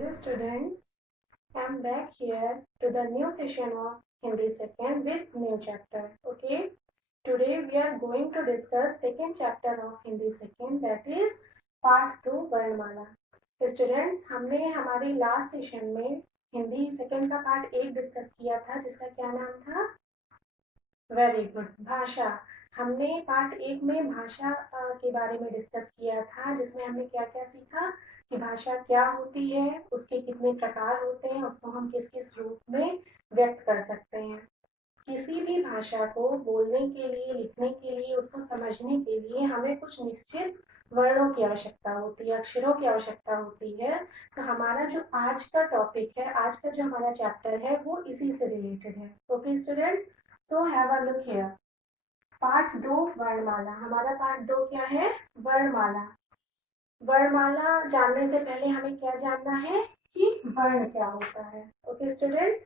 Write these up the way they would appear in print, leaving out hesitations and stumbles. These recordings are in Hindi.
Hello students, I am back here to the new session of Hindi second with new chapter. Okay, today we are going to discuss second chapter of Hindi second, that is part 2 वर्णमाला. Students, हमने हमारी लास्ट सेशन में हिंदी सेकेंड का पार्ट 1 डिस्कस किया था जिसका क्या नाम था? वेरी गुड, भाषा. हमने पार्ट 1 में भाषा के बारे में डिस्कस किया था जिसमें हमने क्या क्या सीखा कि भाषा क्या होती है, उसके कितने प्रकार होते हैं, उसको हम किस किस रूप में व्यक्त कर सकते हैं. किसी भी भाषा को बोलने के लिए, लिखने के लिए, उसको समझने के लिए हमें कुछ निश्चित वर्णों की आवश्यकता होती है, अक्षरों की आवश्यकता होती है. तो हमारा जो आज का टॉपिक है, आज का जो हमारा चैप्टर है वो इसी से रिलेटेड है. Okay students, so have a look here. Part 2 वर्णमाला. हमारा पार्ट 2 क्या है? वर्णमाला. वर्णमाला जानने से पहले हमें क्या जानना है कि वर्ण क्या होता है. ओके स्टूडेंट्स,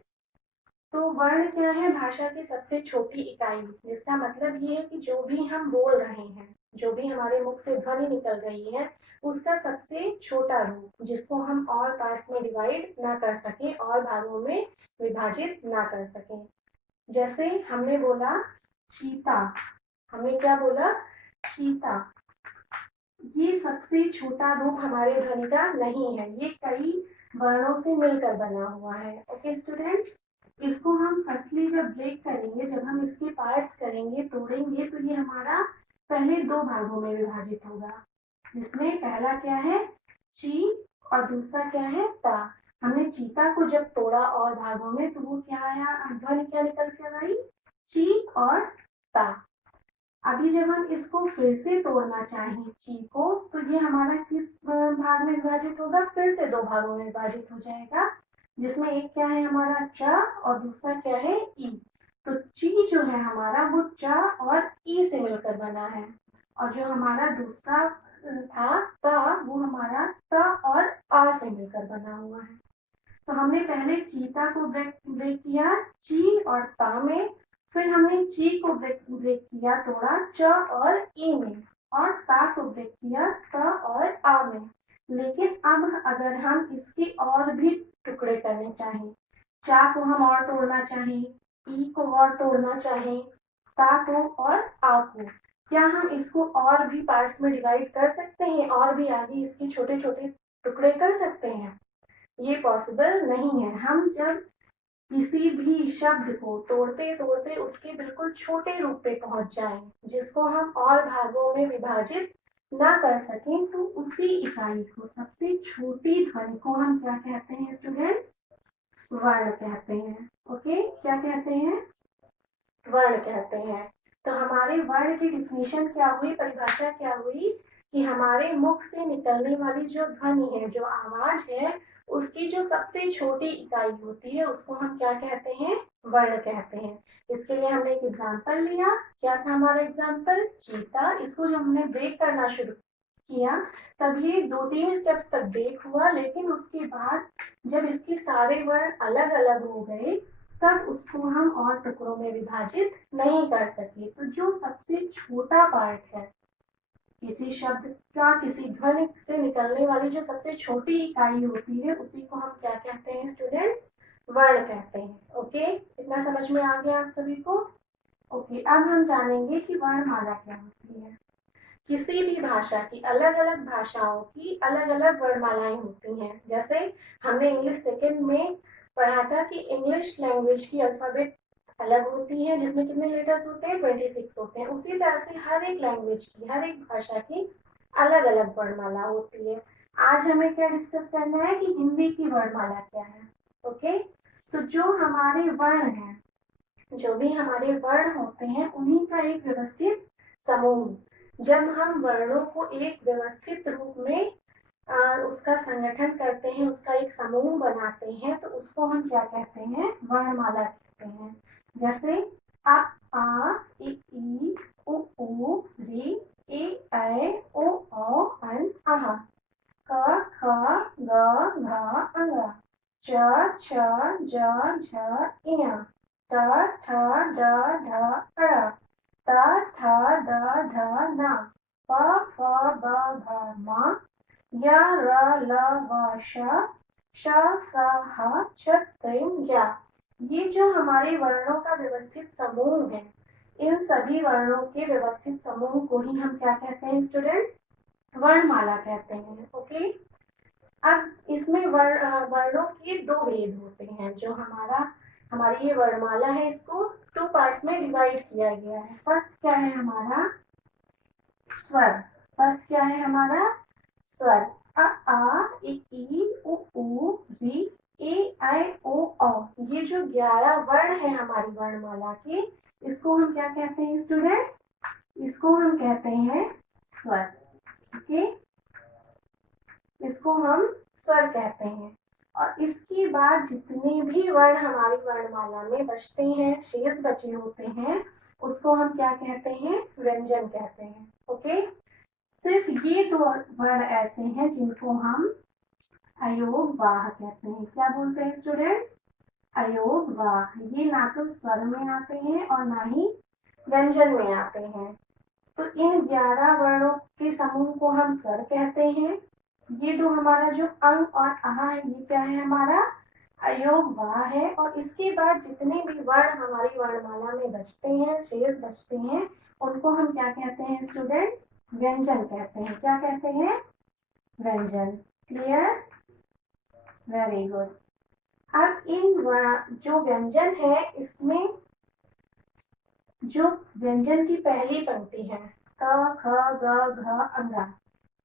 तो वर्ण क्या है? भाषा की सबसे छोटी इकाई, जिसका मतलब ये है कि जो भी हम बोल रहे हैं, जो भी हमारे मुख से ध्वनि निकल रही है, उसका सबसे छोटा रूप, जिसको हम और पार्ट्स में डिवाइड ना कर सके और भागों में विभाजित ना कर सके. जैसे हमने बोला चीता. हमने क्या बोला? चीता. ये सबसे छोटा रूप हमारे ध्वनि का नहीं है, ये कई वर्णों से मिलकर बना हुआ है. ओके स्टूडेंट्स, इसको हम फर्स्टली जब ब्रेक करेंगे, जब हम इसके पार्ट्स करेंगे, तोड़ेंगे, तो ये हमारा पहले 2 भागों में विभाजित होगा, जिसमें पहला क्या है? ची, और दूसरा क्या है? ता. हमने चीता को जब तोड़ा और भागों में, तो वो क्या आया? ध्वनि क्या निकल कर आई? ची और ता. अभी जब हम इसको फिर से तोड़ना चाहें ची को, तो ये हमारा किस भाग में विभाजित होगा? फिर से 2 भागों में विभाजित हो जाएगा, जिसमें एक क्या है हमारा? च, और दूसरा क्या है? ई. तो ची जो है हमारा, वो च और ई से मिलकर बना है, और जो हमारा दूसरा था ता, वो हमारा त और आ से मिलकर बना हुआ है. तो हमने पहले चीता को ब्रेक किया ची और ता में, फिर हमने ची को ब्रेक किया, तोड़ा च और ई में, और ता को ब्रेक किया त और आ में. लेकिन अब अगर हम इसके और भी टुकड़े करने चाहें, चा को हम और तोड़ना चाहें, ई को और तोड़ना चाहें, ता को और आ को, क्या हम इसको और भी पार्ट्स में डिवाइड कर सकते हैं और भी आगे इसके छोटे छोटे टुकड़े कर सकते हैं? ये पॉसिबल नहीं है. हम जब किसी भी शब्द को तोड़ते तोड़ते उसके बिल्कुल छोटे रूप पे पहुंच जाएं, जिसको हम और भागों में विभाजित ना कर सकें, तो उसी इकाई को, सबसे छोटी ध्वनि को हम क्या कहते हैं स्टूडेंट्स? वर्ण कहते हैं. ओके, क्या कहते हैं? वर्ण कहते हैं. तो हमारे वर्ण की डिफिनेशन क्या हुई, परिभाषा क्या हुई कि हमारे मुख से निकलने वाली जो ध्वनि है, जो आवाज है, उसकी जो सबसे छोटी इकाई होती है, उसको हम क्या कहते हैं? वर्ण कहते हैं. इसके लिए हमने एक एग्जाम्पल लिया. क्या था हमारा एग्जाम्पल? चीता. इसको जब हमने ब्रेक करना शुरू किया, तब ये 2-3 स्टेप्स तक ब्रेक हुआ, लेकिन उसके बाद जब इसके सारे वर्ण अलग अलग हो गए, तब उसको हम और टुकड़ों में विभाजित नहीं कर सके. तो जो सबसे छोटा पार्ट है किसी शब्द का, किसी ध्वनि से निकलने वाली जो सबसे छोटी इकाई होती है, उसी को हम क्या कहते हैं स्टूडेंट्स? वर्ण कहते हैं. ओके, इतना समझ में आ गया आप सभी को? ओके, अब हम जानेंगे कि वर्णमाला क्या होती है. किसी भी भाषा की, अलग अलग भाषाओं की अलग अलग वर्णमालाएं होती हैं. जैसे हमने इंग्लिश सेकेंड में पढ़ा था कि इंग्लिश लैंग्वेज की अल्फाबेट अलग होती है, जिसमें कितने लेटर्स होते हैं? 26 होते हैं. उसी तरह से हर एक लैंग्वेज की, हर एक भाषा की अलग अलग वर्णमाला होती है. आज हमें क्या डिस्कस करना है कि हिंदी की वर्णमाला क्या है. ओके, तो जो हमारे वर्ण हैं, जो भी हमारे वर्ण होते हैं, उन्हीं का एक व्यवस्थित समूह. जब हम वर्णों को एक व्यवस्थित रूप में उसका संगठन करते हैं, उसका एक समूह बनाते हैं, तो उसको हम क्या कहते हैं? वर्णमाला कहते हैं. जैसे अ, आ, इ, उ, ऋ, ए, ऐ, ओ, अन, अः. क, ख, ग, घ, ङ. च, छ, ज, झ, इङ. ट, ठ, ड, ढ, ण. त, थ, द, ध, न. प, फ, ब, भ, म. य, र, ल, व, श. श, स, ह, छ, त्रिंग, या। ये जो हमारे वर्णों का व्यवस्थित समूह है, इन सभी वर्णों के व्यवस्थित समूह को ही हम क्या कहते हैं स्टूडेंट्स? वर्णमाला कहते हैं। ओके, अब इसमें वर्णों के दो भेद होते हैं। जो हमारी ये वर्णमाला है, इसको टू पार्ट्स में डिवाइड किया गया है। फर्स्ट क्या है हमारा? स्वर। फर्स्ट क्या है हमारा? स्वर। अ, आ, ई, उ, री, ए, आई, ओ, औ। ये जो 11 वर्ण है हमारी वर्णमाला के, इसको हम क्या कहते हैं स्टूडेंट्स? इसको हम कहते हैं स्वर। ओके, इसको हम स्वर कहते हैं। और इसके बाद जितने भी वर्ण हमारी वर्णमाला में बचते हैं, शेष बचे होते हैं, उसको हम क्या कहते हैं? व्यंजन कहते हैं। ओके, सिर्फ ये दो वर्ण ऐसे हैं जिनको हम अयोग वाह कहते हैं। क्या बोलते हैं स्टूडेंट्स? अयोग वाह। ये ना तो स्वर में आते हैं और ना ही व्यंजन में आते हैं। तो इन 11 वर्णों के समूह को हम स्वर कहते हैं। ये जो हमारा जो अंग और आह है, ये क्या है हमारा? अयोग वाह है। और इसके बाद जितने भी वर्ण हमारी वर्णमाला में बचते हैं, शेष बचते हैं, उनको हम क्या कहते हैं स्टूडेंट्स? व्यंजन कहते हैं। क्या कहते हैं? व्यंजन। क्लियर? Very good. अब इन जो व्यंजन है, इसमें जो व्यंजन की पहली पंक्ति है, क, ख, ग, घ, अंगा,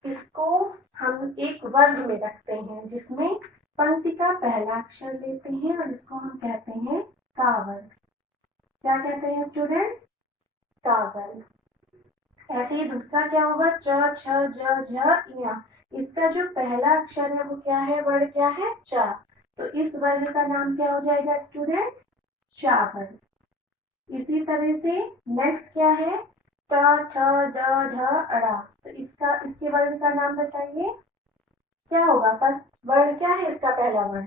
इसको हम एक वर्ग में रखते हैं, जिसमें पंक्ति का पहला अक्षर लेते हैं और इसको हम कहते हैं का वर्ग। क्या कहते हैं स्टूडेंट्स? का वर्ग। ऐसे ही दूसरा क्या होगा? च, छ, ज, झ, ञ। इसका जो पहला अक्षर है वो क्या है? वर्ण क्या है? च। तो इस वर्ग का नाम क्या हो जाएगा स्टूडेंट? चा वर्ग। इसी तरह से नेक्स्ट क्या है? ट, ठ, ड, ढ, अड़ा। तो इसके वर्ग का नाम बताइए, क्या होगा? फर्स्ट वर्ण क्या है इसका? पहला वर्ण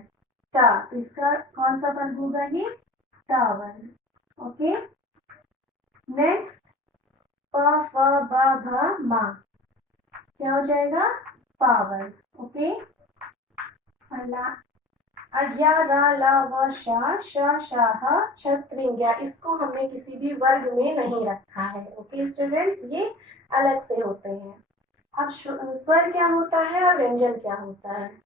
टा। तो इसका कौन सा वर्ग होगा? ये टा वर्ग। ओके, नेक्स्ट प, फ, ब, भ, मा। क्या हो जाएगा? पा वर्ग। ओके, अया, रा, ला, व, शा, श, शाह, छत्रिंग्या। इसको हमने किसी भी वर्ग में नहीं रखा है। ओके स्टूडेंट्स, ये अलग से होते हैं। अब स्वर क्या होता है और व्यंजन क्या होता है?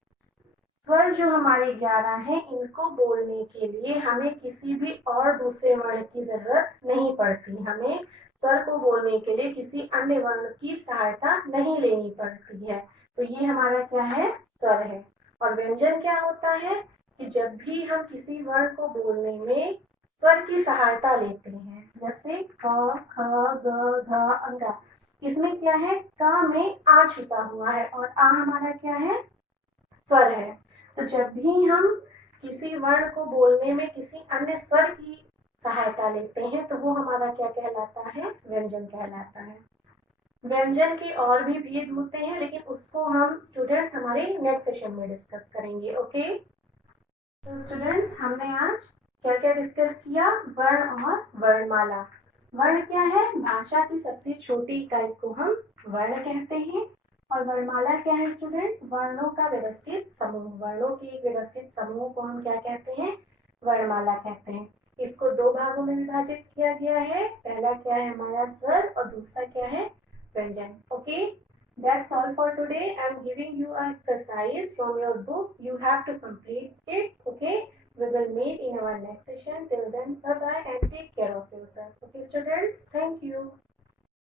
स्वर जो हमारे 11 हैं, इनको बोलने के लिए हमें किसी भी और दूसरे वर्ण की जरूरत नहीं पड़ती। हमें स्वर को बोलने के लिए किसी अन्य वर्ण की सहायता नहीं लेनी पड़ती है। तो ये हमारा क्या है? स्वर है। और व्यंजन क्या होता है कि जब भी हम किसी वर्ण को बोलने में स्वर की सहायता लेते हैं, जैसे क, ख, ग, घ, अंगा, इसमें क्या है? का में आ छिपा हुआ है और आ हमारा क्या है? स्वर है। तो जब भी हम किसी वर्ण को बोलने में किसी अन्य स्वर की सहायता लेते हैं, तो वो हमारा क्या कहलाता है? व्यंजन कहलाता है। व्यंजन के और भी भेद होते हैं, लेकिन उसको हम स्टूडेंट्स हमारे नेक्स्ट सेशन में डिस्कस करेंगे। ओके, तो स्टूडेंट्स, हमने आज क्या क्या डिस्कस किया? वर्ण और वर्णमाला। वर्ण क्या है? भाषा की सबसे छोटी इकाई को हम वर्ण कहते हैं। और वर्णमाला क्या है स्टूडेंट्स? वर्णों का व्यवस्थित समूह। वर्णों के एक व्यवस्थित समूह को हम क्या कहते हैं? वर्णमाला कहते हैं। इसको दो भागों में विभाजित किया गया है। पहला क्या है हमारा? स्वर, और दूसरा क्या है? व्यंजन। Okay, that's all for today. I'm giving you an exercise from your book. You have to complete it. Okay, we will meet in our next session. Till then, bye bye and take care of yourself. Okay students, thank you.